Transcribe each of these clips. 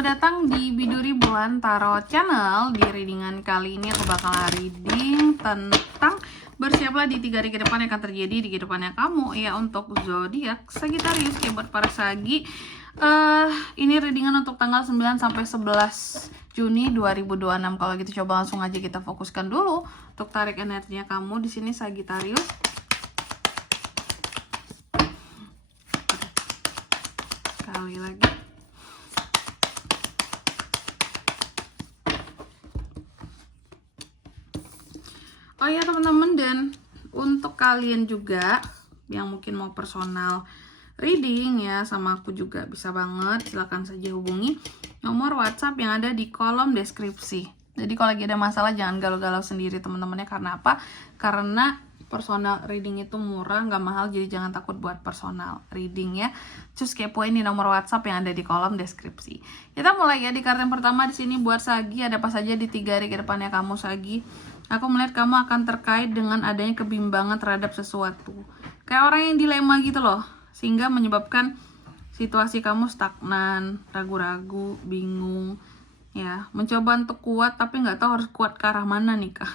Selamat datang di Biduri Bulan Tarot Channel. Di readingan kali ini aku bakal reading tentang bersiaplah di 3 hari ke depan yang akan terjadi di kehidupannya kamu ya untuk zodiak Sagittarius ya buat para Sagi. Ini readingan untuk tanggal 9 sampai 11 Juni 2026. Kalau gitu coba langsung aja kita fokuskan dulu untuk tarik energinya kamu di sini Sagittarius. Sekali lagi. Oh ya teman-teman, dan untuk kalian juga yang mungkin mau personal reading ya sama aku juga bisa banget, silahkan saja hubungi nomor WhatsApp yang ada di kolom deskripsi. Jadi kalau lagi ada masalah jangan galau-galau sendiri teman-temannya. Karena apa? Karena personal reading itu murah, nggak mahal, jadi jangan takut buat personal reading ya. Terus kepoin di nomor WhatsApp yang ada di kolom deskripsi. Kita mulai ya di kartu yang pertama di sini buat Sagi. Ada apa saja di 3 hari ke depannya kamu Sagi? Aku melihat kamu akan terkait dengan adanya kebimbangan terhadap sesuatu. Kayak orang yang dilema gitu loh. Sehingga menyebabkan situasi kamu stagnan, ragu-ragu, bingung. Ya, mencoba untuk kuat tapi nggak tahu harus kuat ke arah mana nih Kak.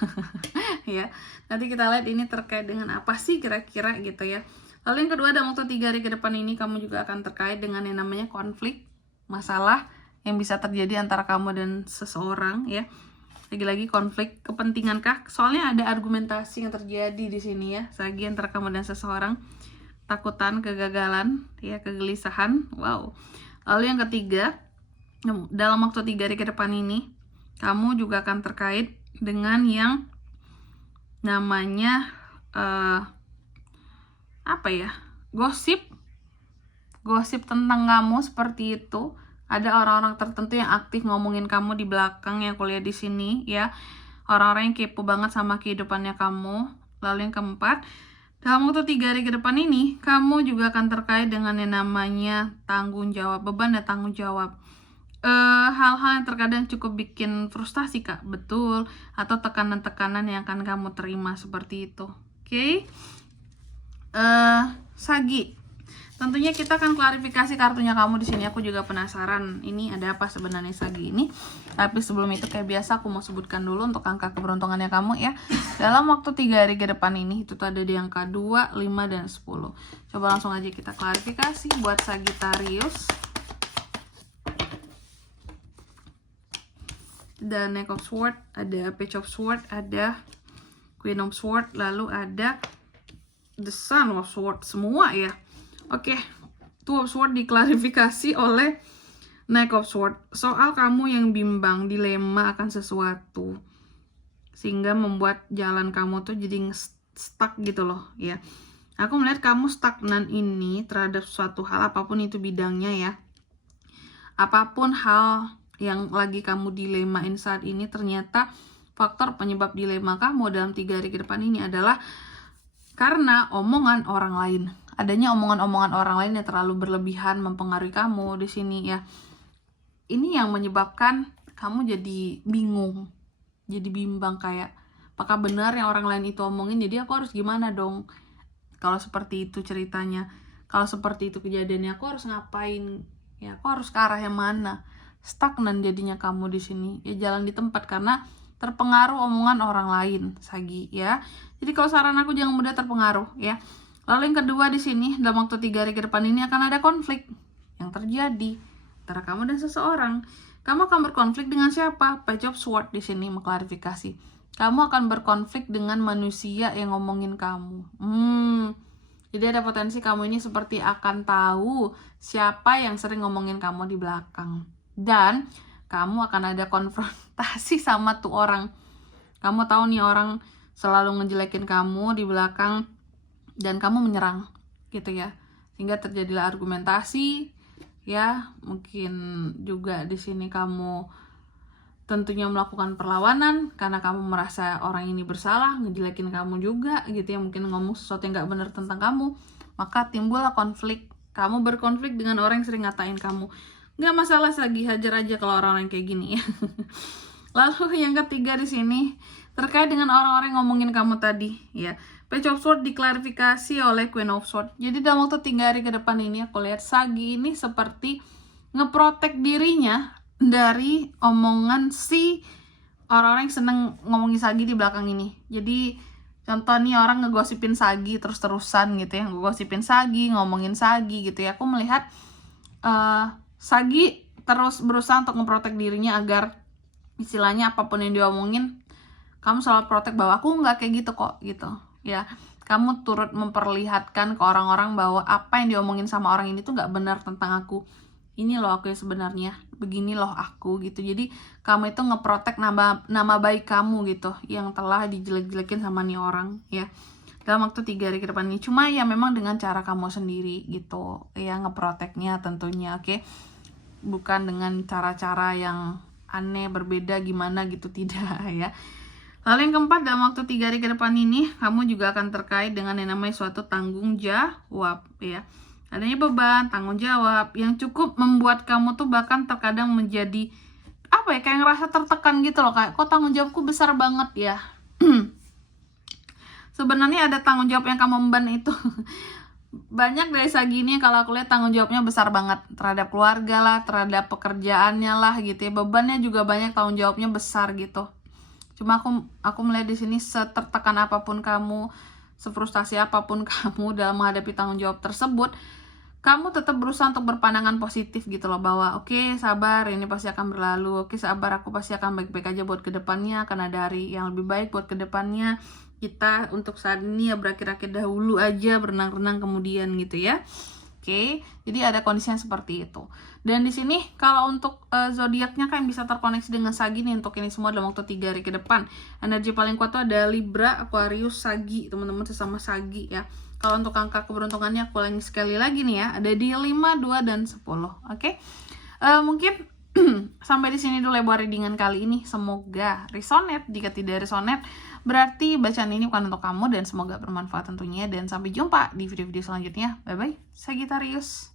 Ya, nanti kita lihat ini terkait dengan apa sih kira-kira gitu ya. Lalu yang kedua, dalam waktu 3 hari ke depan ini kamu juga akan terkait dengan yang namanya konflik, masalah yang bisa terjadi antara kamu dan seseorang ya. Lagi-lagi konflik kepentingan kah? Soalnya ada argumentasi yang terjadi di sini ya, Sagi, antara kamu dan seseorang. Takutan, kegagalan, ya, kegelisahan. Wow. Lalu yang ketiga, dalam waktu 3 hari ke depan ini, kamu juga akan terkait dengan yang namanya gosip tentang kamu seperti itu. Ada orang-orang tertentu yang aktif ngomongin kamu di belakang yang aku lihat di sini ya. Orang-orang yang kepo banget sama kehidupannya kamu. Lalu yang keempat, dalam waktu 3 hari ke depan ini, kamu juga akan terkait dengan yang namanya tanggung jawab, beban dan tanggung jawab. Hal-hal yang terkadang cukup bikin frustasi Kak, betul. Atau tekanan-tekanan yang akan kamu terima seperti itu. Oke. Sagi, tentunya kita akan klarifikasi kartunya kamu di sini. Aku juga penasaran ini ada apa sebenarnya Sagi ini. Tapi sebelum itu kayak biasa aku mau sebutkan dulu untuk angka keberuntungannya kamu ya. Dalam waktu 3 hari ke depan ini itu tuh ada di angka 2, 5 dan 10. Coba langsung aja kita klarifikasi buat Sagittarius. Ada Knight of Swords, ada Page of Swords, ada Queen of Swords, lalu ada The Sun of Swords, semua ya. Oke, Two of Swords diklarifikasi oleh Knight of Swords. Soal kamu yang bimbang, dilema akan sesuatu. Sehingga membuat jalan kamu tuh jadi stuck gitu loh ya. Aku melihat kamu stagnan ini terhadap suatu hal, apapun itu bidangnya ya. Apapun hal yang lagi kamu dilemain saat ini, ternyata faktor penyebab dilema kamu dalam 3 hari ke depan ini adalah karena omongan orang lain. Adanya omongan-omongan orang lain yang terlalu berlebihan mempengaruhi kamu di sini ya. Ini yang menyebabkan kamu jadi bingung, jadi bimbang kayak apakah benar yang orang lain itu omongin, jadi aku harus gimana dong kalau seperti itu ceritanya, kalau seperti itu kejadiannya, aku harus ngapain ya, aku harus ke arah yang mana. Stagnan jadinya kamu di sini ya, jalan di tempat karena terpengaruh omongan orang lain Sagi ya. Jadi kalau saran aku jangan mudah terpengaruh ya. Lalu yang kedua di sini, dalam waktu 3 hari ke depan ini akan ada konflik yang terjadi antara kamu dan seseorang. Kamu akan berkonflik dengan siapa? Page of Swords di sini mengklarifikasi. Kamu akan berkonflik dengan manusia yang ngomongin kamu. Jadi ada potensi kamu ini seperti akan tahu siapa yang sering ngomongin kamu di belakang. Dan kamu akan ada konfrontasi sama tuh orang. Kamu tahu nih orang selalu ngejelekin kamu di belakang dan kamu menyerang gitu ya, sehingga terjadilah argumentasi ya. Mungkin juga di sini kamu tentunya melakukan perlawanan karena kamu merasa orang ini bersalah, ngejelekin kamu juga gitu ya, mungkin ngomong sesuatu yang gak benar tentang kamu, maka timbullah konflik. Kamu berkonflik dengan orang yang sering ngatain kamu. Gak masalah Sagi, hajar aja kalau orang-orang kayak gini ya. Lalu yang ketiga di sini terkait dengan orang-orang yang ngomongin kamu tadi ya. Page of Swords diklarifikasi oleh Queen of Swords. Jadi dalam waktu 3 hari ke depan ini aku lihat Sagi ini seperti ngeprotek dirinya dari omongan si orang-orang yang seneng ngomongin Sagi di belakang ini. Jadi contoh nih orang ngegosipin Sagi terus-terusan gitu ya, ngegosipin Sagi, ngomongin Sagi gitu ya. Aku melihat Sagi terus berusaha untuk memprotek dirinya agar istilahnya apapun yang diomongin, kamu selalu protek bahwa aku nggak kayak gitu kok gitu ya. Kamu turut memperlihatkan ke orang-orang bahwa apa yang diomongin sama orang ini tuh nggak benar tentang aku. Ini loh aku yang sebenarnya, begini loh aku gitu. Jadi kamu itu ngeprotek nama baik kamu gitu yang telah dijelek-jelekin sama nih orang ya dalam waktu 3 hari ke depan ini. Cuma ya memang dengan cara kamu sendiri gitu ya ngeproteknya tentunya, oke? Bukan dengan cara-cara yang aneh berbeda gimana gitu, tidak ya. Lalu yang keempat, dalam waktu 3 hari ke depan ini kamu juga akan terkait dengan yang namanya suatu tanggung jawab ya. Adanya beban, tanggung jawab yang cukup membuat kamu tuh bahkan terkadang menjadi apa ya, kayak ngerasa tertekan gitu loh, kayak kok tanggung jawabku besar banget ya. Sebenarnya ada tanggung jawab yang kamu emban itu banyak dari Sagi ini kalau aku lihat tanggung jawabnya besar banget terhadap keluarga lah, terhadap pekerjaannya lah gitu ya. Bebannya juga banyak, tanggung jawabnya besar gitu. Cuma aku melihat di sini setertekan apapun kamu, sefrustasi apapun kamu dalam menghadapi tanggung jawab tersebut, kamu tetap berusaha untuk berpandangan positif gitu loh, bahwa oke, sabar, ini pasti akan berlalu, oke sabar, aku pasti akan baik-baik aja buat kedepannya, akan ada hari yang lebih baik buat kedepannya. Kita untuk saat ini ya berakir-akir dahulu aja, berenang-renang kemudian gitu ya. Oke, jadi ada kondisi yang seperti itu. Dan di sini kalau untuk zodiaknya kan bisa terkoneksi dengan Sagi nih untuk ini semua dalam waktu 3 hari ke depan. Energi paling kuat tuh ada Libra, Aquarius, Sagi, teman-teman sesama Sagi ya. Kalau untuk angka keberuntungannya aku ulangi sekali lagi nih ya, ada di 5, 2, dan 10. Oke. Mungkin sampai di sini dulu ya buat readingan kali ini. Semoga resonate. Jika tidak resonate, berarti bacaan ini bukan untuk kamu, dan semoga bermanfaat tentunya. Dan sampai jumpa di video-video selanjutnya. Bye-bye, Sagittarius.